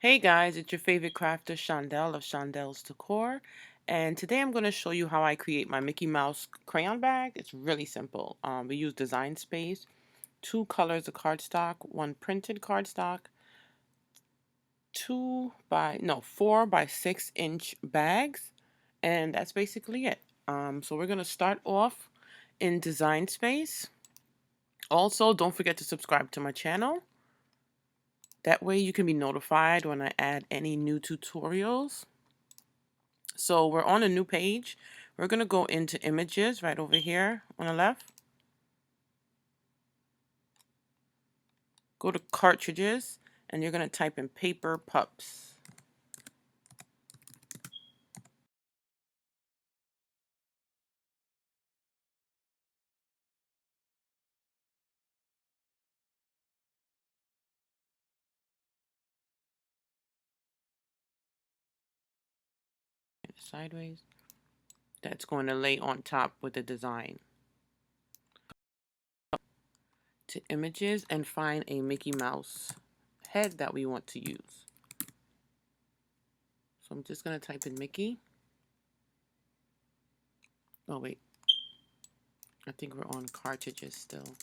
Hey guys, it's your favorite crafter Shondell of Shondell's Decor, and today I'm going to show you how I create my Mickey Mouse crayon bag. It's really simple. We use Design Space, 2 colors of cardstock, 1 printed cardstock, 4 by 6 inch bags, and that's basically it. So we're going to start off in Design Space. Also, don't forget to subscribe to my channel. That way you can be notified when I add any new tutorials. So we're on a new page. We're going to go into images right over here on the left. Go to cartridges and you're going to type in paper pups. Sideways. That's going to lay on top with the design. To images and find a Mickey Mouse head that we want to use. So I'm just going to type in Mickey. Oh wait, I think we're on cartridges still.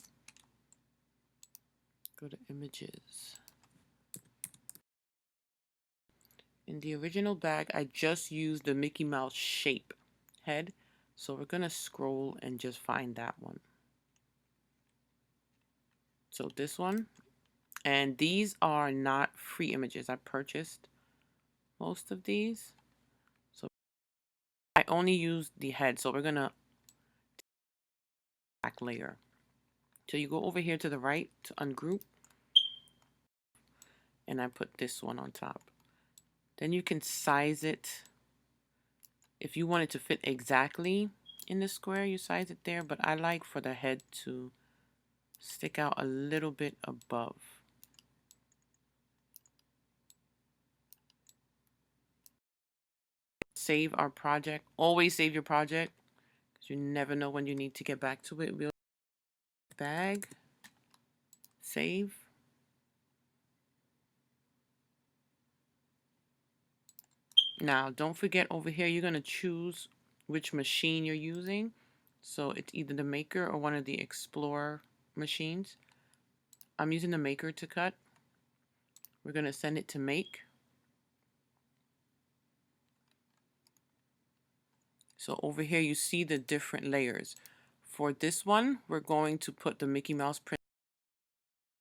Go to images. In the original bag, I just used the Mickey Mouse shape head. So we're going to scroll and just find that one. So this one. And these are not free images. I purchased most of these. So I only used the head. So we're going to back layer. So you go over here to the right to ungroup. And I put this one on top. Then you can size it. If you want it to fit exactly in the square, you size it there. But I like for the head to stick out a little bit above. Save our project. Always save your project because you never know when you need to get back to it. We'll bag, save. Now, don't forget over here, you're going to choose which machine you're using. So it's either the Maker or one of the Explorer machines. I'm using the Maker to cut. We're going to send it to make. So over here, you see the different layers. For this one, we're going to put the Mickey Mouse print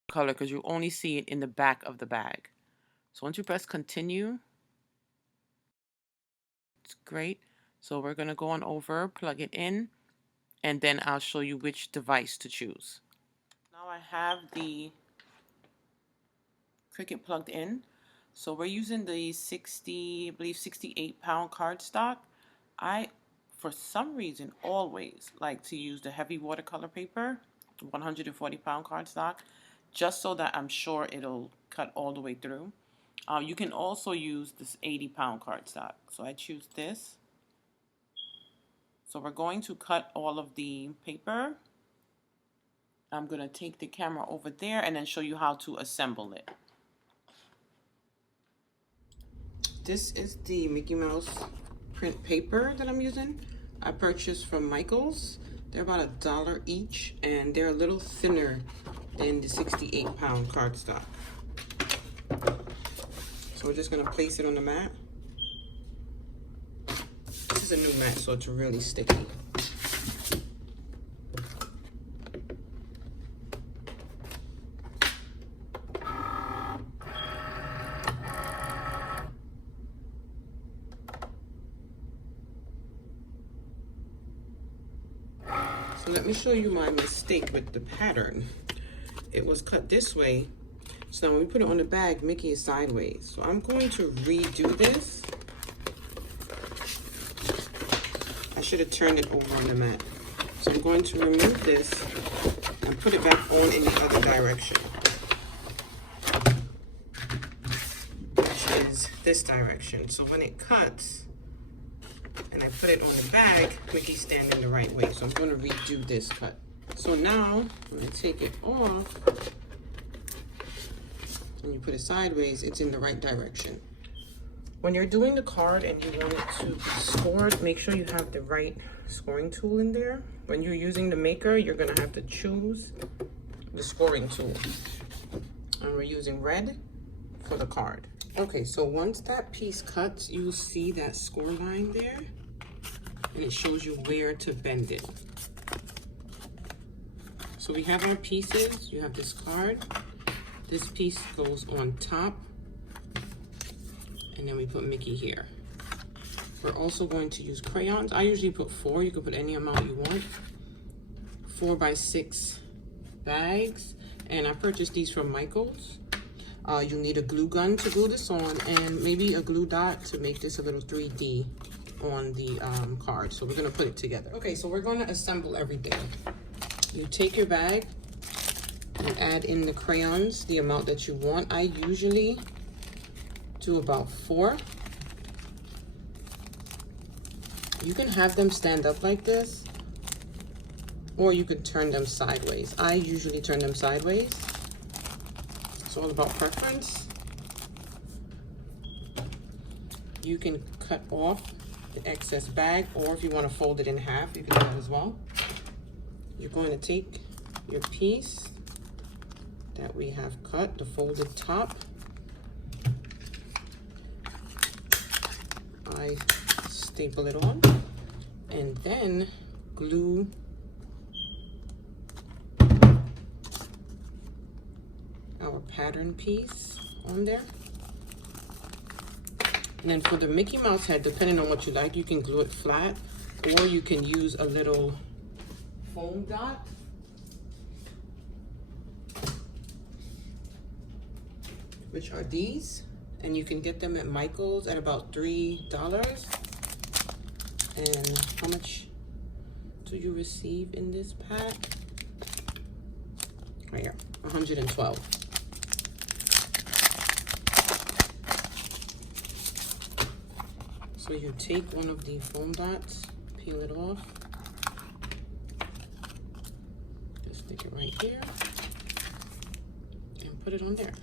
color because you only see it in the back of the bag. So once you press continue, it's great. So we're going to go on over, plug it in, and then I'll show you which device to choose. Now I have the Cricut plugged in. So we're using the 68-pound cardstock. I, for some reason, always like to use the heavy watercolor paper, 140-pound cardstock, just so that I'm sure it'll cut all the way through. You can also use this 80-pound cardstock. So I choose this. So we're going to cut all of the paper. I'm going to take the camera over there and then show you how to assemble it. This is the Mickey Mouse print paper that I'm using. I purchased from Michael's. They're about $1 each, and they're a little thinner than the 68-pound cardstock. So we're just going to place it on the mat. This is a new mat, so it's really sticky. So let me show you my mistake with the pattern. It was cut this way. So when we put it on the bag, Mickey is sideways. So I'm going to redo this. I should have turned it over on the mat. So I'm going to remove this and put it back on in the other direction, which is this direction. So when it cuts, and I put it on the bag, Mickey's standing the right way. So I'm going to redo this cut. So now, when I take it off, When you put it sideways, it's in the right direction. When you're doing the card and you want it to be scored, make sure you have the right scoring tool in there. When you're using the maker, you're gonna have to choose the scoring tool. And we're using red for the card. Okay, so once that piece cuts, you'll see that score line there, and it shows you where to bend it. So we have our pieces. You have this card. This piece goes on top, and then we put Mickey here. We're also going to use crayons. I usually put 4. You can put any amount you want. 4x6 bags, and I purchased these from Michael's. You'll need a glue gun to glue this on, and maybe a glue dot to make this a little 3D on the card. So we're gonna put it together. Okay, so we're gonna assemble everything. You take your bag, you add in the crayons, the amount that you want. I usually do about 4. You can have them stand up like this, or you could turn them sideways. I usually turn them sideways. It's all about preference. You can cut off the excess bag, or if you want to fold it in half, you can do that as well. You're going to take your piece that we have cut, the folded top. I staple it on and then glue our pattern piece on there. And then for the Mickey Mouse head, depending on what you like, you can glue it flat, or you can use a little foam dot. Which are these, and you can get them at Michael's at about $3. And how much do you receive in this pack? Right here, 112. So you take one of the foam dots, peel it off, just stick it right here, and put it on there.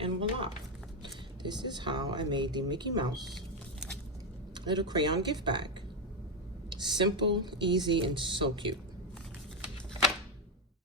And voila, this is how I made the Mickey Mouse little crayon gift bag. Simple, easy, and so cute.